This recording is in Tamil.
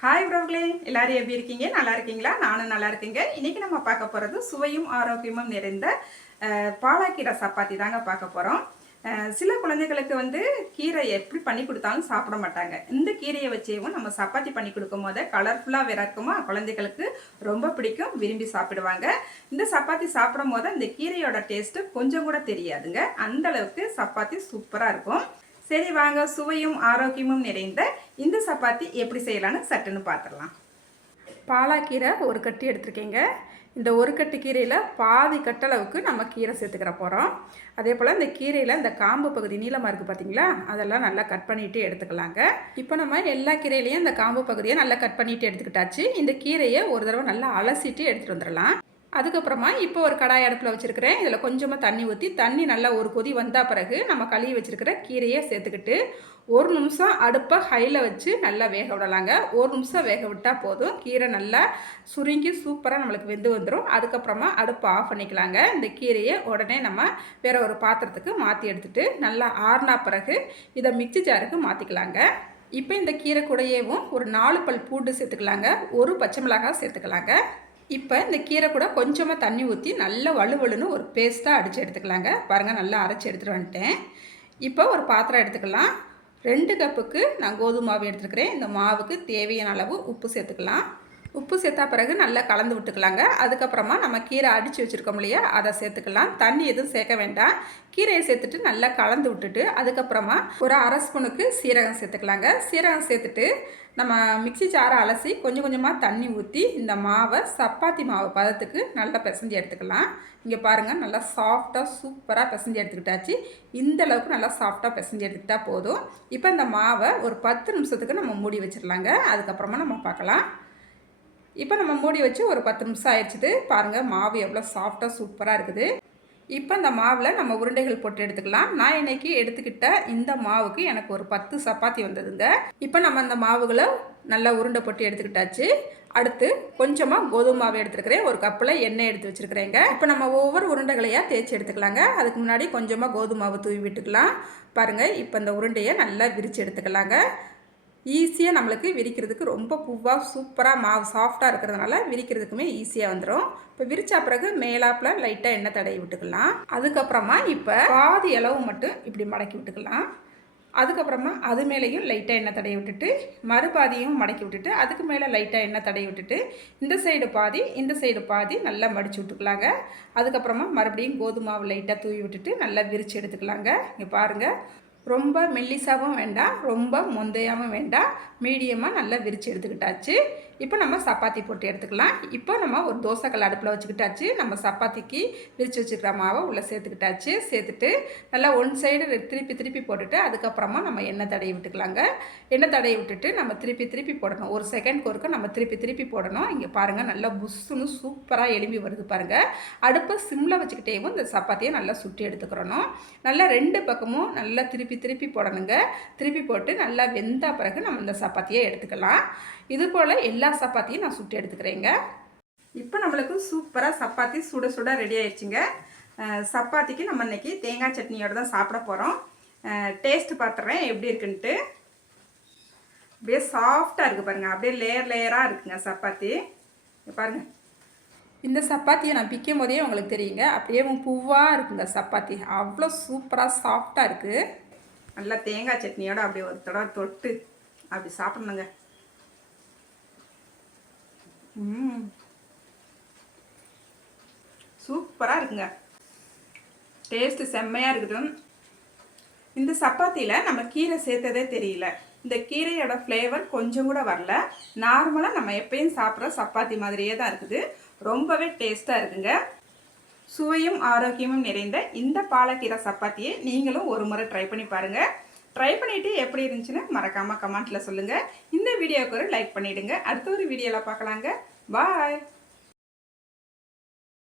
ஹாய் ப்ரோக்ளே, எல்லாரும் எப்படி இருக்கீங்க? நல்லா இருக்கீங்களா? நானும் நல்லா இருக்கேங்க. இன்னைக்கு நம்ம பார்க்க போகிறது சுவையும் ஆரோக்கியமும் நிறைந்த பாலாக்கீரை சப்பாத்தி தாங்க பார்க்க போகிறோம். சில குழந்தைகளுக்கு கீரை எப்படி பண்ணி கொடுத்தாலும் சாப்பிட மாட்டாங்க. இந்த கீரையை வச்சேவும் நம்ம சப்பாத்தி பண்ணி கொடுக்கும் போது கலர்ஃபுல்லாக வேற இருக்குமா, குழந்தைகளுக்கு ரொம்ப பிடிக்கும், விரும்பி சாப்பிடுவாங்க. இந்த சப்பாத்தி சாப்பிடும் போது இந்த கீரையோட டேஸ்ட்டு கொஞ்சம் கூட தெரியாதுங்க. அந்த அளவுக்கு சப்பாத்தி சூப்பராக இருக்கும். சரி வாங்க, சுவையும் ஆரோக்கியமும் நிறைந்த இந்த சப்பாத்தி எப்படி செய்யலான்னு சட்டுன்னு பார்த்துடலாம். பாலாக்கீரை ஒரு கட்டு எடுத்துருக்கேங்க. இந்த ஒரு கட்டு கீரையில் பாதி கட்டளவுக்கு நம்ம கீரை சேர்த்துக்கிற போகிறோம். அதே போல் இந்த கீரையில் இந்த காம்பு பகுதி நீளமாக இருக்குது பார்த்தீங்களா, அதெல்லாம் நல்லா கட் பண்ணிவிட்டு எடுத்துக்கலாங்க. இப்போ நம்ம எல்லா கீரையிலையும் இந்த காம்பு பகுதியை நல்லா கட் பண்ணிவிட்டு எடுத்துக்கிட்டாச்சு. இந்த கீரையை ஒரு தடவை நல்லா அலசிட்டு எடுத்துகிட்டு வந்துடலாம். அதுக்கப்புறமா இப்போ ஒரு கடாய் அடுப்பில் வச்சுருக்கிறேன். இதில் கொஞ்சமாக தண்ணி ஊற்றி, தண்ணி நல்லா ஒரு கொதி வந்தால் பிறகு நம்ம கழுவி வச்சுருக்கிற கீரையை சேர்த்துக்கிட்டு ஒரு நிமிஷம் அடுப்பை ஹையில் வச்சு நல்லா வேக விடலாங்க. ஒரு நிமிஷம் வேக விட்டால் போதும். கீரை நல்லா சுருங்கி சூப்பராக நம்மளுக்கு வெந்து வந்துடும். அதுக்கப்புறமா அடுப்பை ஆஃப் பண்ணிக்கலாங்க. இந்த கீரையை உடனே நம்ம வேறு ஒரு பாத்திரத்துக்கு மாற்றி எடுத்துகிட்டு நல்லா ஆறுனா பிறகு இதை மிக்சி ஜாருக்கு மாற்றிக்கலாங்க. இப்போ இந்த கீரை கூடையேவும் ஒரு 4 பல் பூண்டு சேர்த்துக்கலாங்க. ஒரு பச்சை மிளகாய் சேர்த்துக்கலாங்க. இப்போ இந்த கீரை கூட கொஞ்சமாக தண்ணி ஊற்றி நல்லா வலுவலுன்னு ஒரு பேஸ்ட்டாக அடித்து எடுத்துக்கலாங்க. பாருங்கள், நல்லா அரைச்சி எடுத்துகிட்டு வந்துட்டேன். இப்போ ஒரு பாத்திரம் எடுத்துக்கலாம். 2 கப்புக்கு நான் கோதுமை மாவு எடுத்துருக்கிறேன். இந்த மாவுக்கு தேவையான அளவு உப்பு சேர்த்துக்கலாம். உப்பு சேர்த்தா பிறகு நல்லா கலந்து விட்டுக்கலாங்க. அதுக்கப்புறமா நம்ம கீரை அடித்து வச்சுருக்கோம் இல்லையா, அதை சேர்த்துக்கலாம். தண்ணி எதுவும் சேர்க்க வேண்டாம். கீரையை சேர்த்துட்டு நல்லா கலந்து விட்டுட்டு அதுக்கப்புறமா ஒரு அரை ஸ்பூனுக்கு சீரகம் சேர்த்துக்கலாங்க. சீரகம் சேர்த்துட்டு நம்ம மிக்சி ஜாரை அலசி கொஞ்சம் கொஞ்சமாக தண்ணி ஊற்றி இந்த மாவை சப்பாத்தி மாவு பதத்துக்கு நல்லா பிசைஞ்சு எடுத்துக்கலாம். இங்கே பாருங்கள், நல்லா சாஃப்டாக சூப்பராக பிசைஞ்சு எடுத்துக்கிட்டாச்சு. இந்த அளவுக்கு நல்லா சாஃப்டாக பிசைஞ்சு எடுத்துக்கிட்டால் போதும். இப்போ இந்த மாவை ஒரு 10 நிமிஷத்துக்கு நம்ம மூடி வச்சிடலாங்க. அதுக்கப்புறமா நம்ம பார்க்கலாம். இப்போ நம்ம மூடி வச்சு ஒரு 10 நிமிஷம் ஆயிடுச்சுது. பாருங்கள், மாவு எவ்வளோ சாஃப்டாக சூப்பராக இருக்குது. இப்போ இந்த மாவில் நம்ம உருண்டைகள் போட்டு எடுத்துக்கலாம். நான் இன்றைக்கி எடுத்துக்கிட்ட இந்த மாவுக்கு எனக்கு ஒரு 10 சப்பாத்தி வந்ததுங்க. இப்போ நம்ம அந்த மாவுகளை நல்லா உருண்டை போட்டு எடுத்துக்கிட்டாச்சு. அடுத்து கொஞ்சமாக கோதுமை மாவு எடுத்துருக்கிறேன். ஒரு கப்பில் எண்ணெய் எடுத்து வச்சுருக்கிறேங்க. இப்போ நம்ம ஒவ்வொரு உருண்டைகளையாக தேய்ச்சி எடுத்துக்கலாங்க. அதுக்கு முன்னாடி கொஞ்சமாக கோதுமை மாவு தூவி விட்டுக்கலாம். பாருங்கள், இப்போ இந்த உருண்டையை நல்லா விரித்து எடுத்துக்கலாங்க. ஈஸியாக நம்மளுக்கு விரிக்கிறதுக்கு ரொம்ப பூவாக சூப்பராக மாவு சாஃப்டாக இருக்கிறதுனால விரிக்கிறதுக்குமே ஈஸியாக வந்துடும். இப்போ விரிச்சா பிறகு மேலாப்பில் லைட்டாக எண்ணெய் தடவி விட்டுக்கலாம். அதுக்கப்புறமா இப்போ பாதி அளவு மட்டும் இப்படி மடக்கி விட்டுக்கலாம். அதுக்கப்புறமா அது மேலேயும் லைட்டாக எண்ணெய் தடவி விட்டுட்டு மறுபாதியும் மடக்கி விட்டுட்டு அதுக்கு மேலே லைட்டாக எண்ணெய் தடவி விட்டுட்டு இந்த சைடு பாதி இந்த சைடு பாதி நல்லா மடித்து விட்டுக்கலாங்க. அதுக்கப்புறமா மறுபடியும் கோதுமை மாவு லைட்டாக தூவி விட்டுட்டு நல்லா விரித்து எடுத்துக்கலாங்க. இங்கே பாருங்கள், ரொம்ப மெல்லிசாவும் வேண்டாம், ரொம்ப மொந்தையாகவும் வேண்டாம், மீடியமாக நல்லா விரித்து எடுத்துக்கிட்டாச்சு. இப்போ நம்ம சப்பாத்தி போட்டு எடுத்துக்கலாம். இப்போ நம்ம ஒரு தோசைக்கல் அடுப்பில் வச்சுக்கிட்டாச்சு. நம்ம சப்பாத்திக்கு விரித்து வச்சுக்கிற மாவை உள்ளே சேர்த்துக்கிட்டாச்சு. சேர்த்துட்டு நல்லா ஒன் சைடு திருப்பி திருப்பி போட்டுட்டு அதுக்கப்புறமா நம்ம எண்ணெய் தடவி விட்டுக்கலாங்க. எண்ணெய் தடவி விட்டுட்டு நம்ம திருப்பி திருப்பி போடணும். ஒரு செகண்ட் ஒருக்க நம்ம திருப்பி திருப்பி போடணும். இங்கே பாருங்கள், நல்லா புஷ்ஷுன்னு சூப்பராக எலும்பி வருது பாருங்கள். அடுப்பை சிம்மில் வச்சுக்கிட்டேவும் இந்த சப்பாத்தியை நல்லா சுட்டி எடுத்துக்கிறணும். நல்லா 2 பக்கமும் நல்லா திருப்பி திருப்பி போடணுங்க. திருப்பி போட்டு நல்லா வெந்த பிறகு நம்ம இந்த சப்பாத்தியை எடுத்துக்கலாம். இது போல் எல்லா சப்பாத்தியும் நான் சுட்டு எடுத்துக்கிறேங்க. இப்போ நம்மளுக்கு சூப்பராக சப்பாத்தி சுட சுட ரெடி ஆயிடுச்சுங்க. சப்பாத்திக்கு நம்ம இன்றைக்கி தேங்காய் சட்னியோடு தான் சாப்பிட போகிறோம். டேஸ்ட்டு பார்த்துட்றேன் எப்படி இருக்குன்ட்டு. அப்படியே சாஃப்டாக இருக்குது பாருங்கள், அப்படியே லேயர் லேயராக இருக்குங்க சப்பாத்தி. பாருங்கள், இந்த சப்பாத்தியை நான் பிக்கும் போதே உங்களுக்கு தெரியுங்க, அப்படியே பூவாக இருக்குங்க சப்பாத்தி. அவ்வளோ சூப்பராக சாஃப்டாக இருக்குது. நல்லா தேங்காய் சட்னியோடு அப்படியே ஒரு தடவை தொட்டு அப்படி சாப்பிட்ணுங்க. சூப்பராக இருக்குங்க, டேஸ்ட்டு செம்மையாக இருக்குது. இந்த சப்பாத்தியில் நம்ம கீரை சேர்த்ததே தெரியல. இந்த கீரையோட ஃப்ளேவர் கொஞ்சம் கூட வரல. நார்மலாக நம்ம எப்பயும் சாப்பிட்ற சப்பாத்தி மாதிரியே தான் இருக்குது. ரொம்பவே டேஸ்ட்டாக இருக்குங்க. சுவையும் ஆரோக்கியமும் நிறைந்த இந்த பாலக்கீரை சப்பாத்தியை நீங்களும் ஒரு முறை ட்ரை பண்ணி பாருங்கள். ட்ரை பண்ணிவிட்டு எப்படி இருந்துச்சுன்னு மறக்காமல் கமெண்ட்டில் சொல்லுங்கள். இந்த வீடியோவுக்கு ஒரு லைக் பண்ணிவிடுங்க. அடுத்த ஒரு வீடியோவில் பார்க்கலாங்க. பாய்.